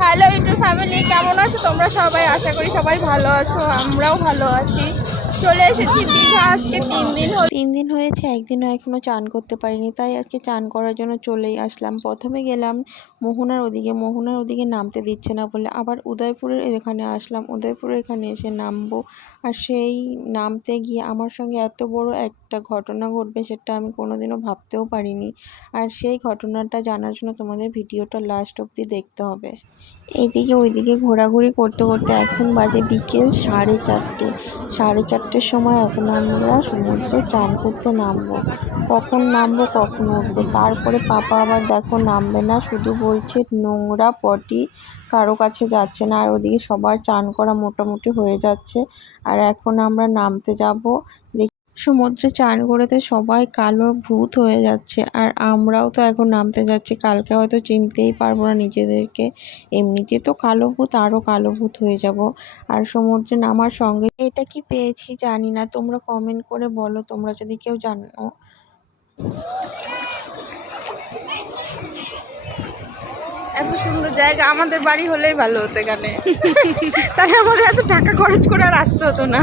Hello YouTube family কেমন আছো? তোমরা সবাই আশা করি সবাই ভালো আছো, আমরাও ভালো আছি। চলে এসেছি, দীঘা আজকে তিন দিন হলো। তিন দিন হয়েছে, একদিনও এখনও চান করতে পারিনি, তাই আজকে চান করার জন্য চলেই আসলাম। প্রথমে গেলাম মোহনার ওদিকে মোহনার ওদিকে নামতে দিচ্ছে না বলে আবার উদয়পুরের এখানে আসলাম। উদয়পুরের এখানে এসে নামবো, আর সেই নামতে গিয়ে আমার সঙ্গে এত বড় একটা ঘটনা ঘটবে সেটা আমি কোনোদিনও ভাবতেও পারিনি। আর সেই ঘটনাটা জানার জন্য তোমাদের ভিডিওটা লাস্ট অবধি দেখতে হবে। এইদিকে ওইদিকে ঘোরাঘুরি করতে করতে এখন বাজে বিকেল সাড়ে চারটে, সাড়ে চারটের সময় এখন আমরা সমুদ্রে চান করতে নামবো। কখন নামবো, কখন উঠবো? তারপরে পাপা আবার দেখো নামবে না, শুধু বলছে নোংরা পটি কারও কাছে যাচ্ছে না, আর ওদিকে সবার চান করা মোটামুটি হয়ে যাচ্ছে। আর এখন আমরা নামতে যাব। সমুদ্রে চান করেতে সবাই কালো ভূত হয়ে যাচ্ছে। আর আমরাও তো এখন নামতে যাচ্ছি কালকে হয়তো চিনতেই পারব না নিজেদেরকে। এমনিতে তো কালো ভূত আরও কালো ভূত হয়ে যাব। আর সমুদ্রে নামার সঙ্গে এটা কি পেয়েছি জানি না তোমরা কমেন্ট করে বলো তোমরা যদি কেউ জানো। এত সুন্দর জায়গা আমাদের বাড়ি হলেই ভালো হতো এখানে। তাহলে আমাদের এত টাকা খরচ করে আর আসতে হতো না।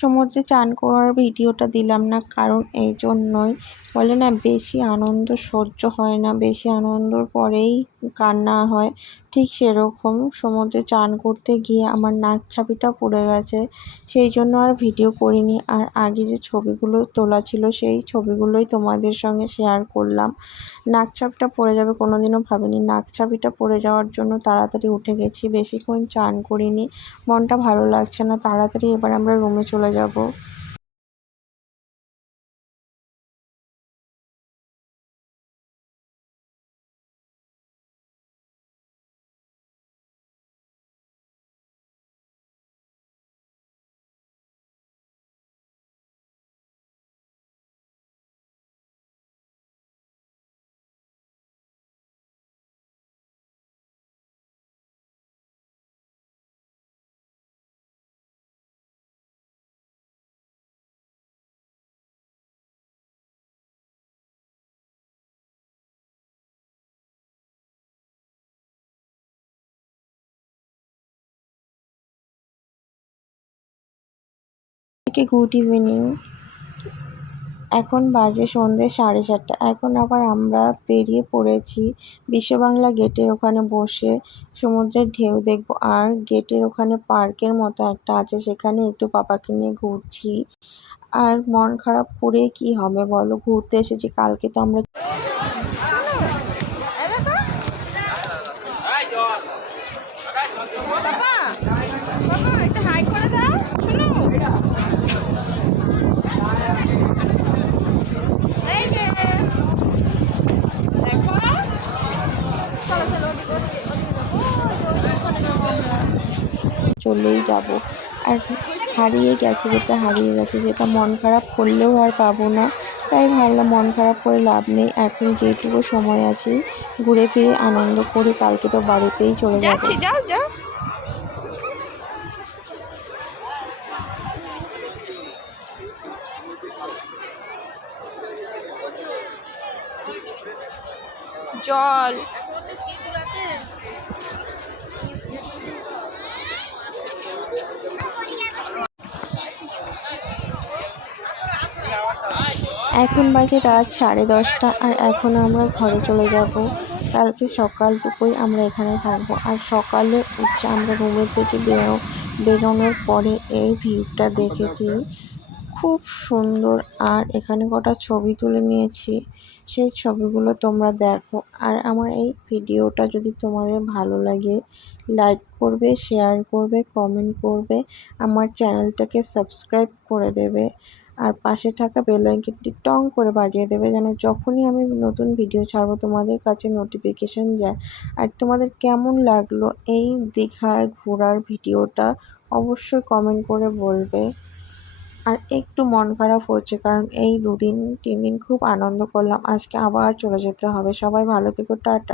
সমুদ্রে চান করার ভিডিওটা দিলাম না, কারণ এই জন্যই। বলে, না, বেশি আনন্দ সহ্য হয় না, বেশি আনন্দর পরেই কান্না হয়। ঠিক সেরকম। সমুদ্রে চান করতে গিয়ে আমার নাক ছাপিটা পড়ে গেছে। সেই জন্য আর ভিডিও করিনি। আর আগে যে ছবিগুলো তোলা ছিল, সেই ছবিগুলোই তোমাদের সঙ্গে শেয়ার করলাম। নাক ছাপটা পড়ে যাবে কোনোদিনও ভাবিনি। নাক ছাপিটা পড়ে যাওয়ার জন্য তাড়াতাড়ি উঠে গেছি। বেশিক্ষণ চান করিনি। মনটা ভালো লাগছে না। তাড়াতাড়ি এবার আমরা রুমে চলে যাব। থেকে গুড ইভিনিং। এখন বাজে সন্ধ্যে সাড়ে চারটা। এখন আবার আমরা বেরিয়ে পড়েছি বিশ্ববাংলা গেটের ওখানে বসে সমুদ্রের ঢেউ দেখব। আর গেটের ওখানে পার্কের মতো একটা আছে, সেখানে একটু পাপাকে নিয়ে ঘুরছি। আর মন খারাপ করে কি হবে বলো? ঘুরতে এসেছি। কালকে তো আমরা একটা হাই করে দাও শোনো এই যে দেখো চলো চলো ওদিকে ওদিকে ওদিকে যাব। ওই যে ওখানে যাব আমরা। চলেই যাব। আর হারিয়ে গেছে, যেটা হারিয়ে গেছে যেটা মন খারাপ করলেও আর পাবো না। তাই ভাবলাম মন খারাপ করে লাভ নেই। এখন যেটুকু সময় আছে, ঘুরে ফিরে আনন্দ করে, কালকে তো বাড়িতেই চলে যাব। যাও যাও। জল এখন বাজে রাত সাড়ে দশটা আর এখন আমরা ঘরে চলে যাব। কালকে সকালটুকুই আমরা এখানে থাকব। আর সকালে উঠে আমরা রুমের থেকে বেরো বেরোনোর পরে এই ভিউটা দেখেছি। খুব সুন্দর। আর এখানে কটা ছবি তুলে নিয়েছি। সেই ছবিগুলো তোমরা দেখো। আর আমার এই ভিডিওটা যদি তোমাদের ভালো লাগে লাইক করবে শেয়ার করবে কমেন্ট করবে, আমার চ্যানেলটাকে সাবস্ক্রাইব করে দেবে। আর পাশে থাকা বেল আইকনটি টং করে বাজিয়ে দেবে যেন যখনই আমি নতুন ভিডিও ছাড়বো, তোমাদের কাছে নোটিফিকেশান যায়। আর তোমাদের কেমন লাগল এই দীঘার ঘোরার ভিডিওটা অবশ্যই কমেন্ট করে বলবে। আর একটু মন খারাপ হচ্ছে, কারণ এই দুদিন তিন দিন খুব আনন্দ করলাম। আজকে আবার চলে যেতে হবে। সবাই ভালো থেকো, টাটা।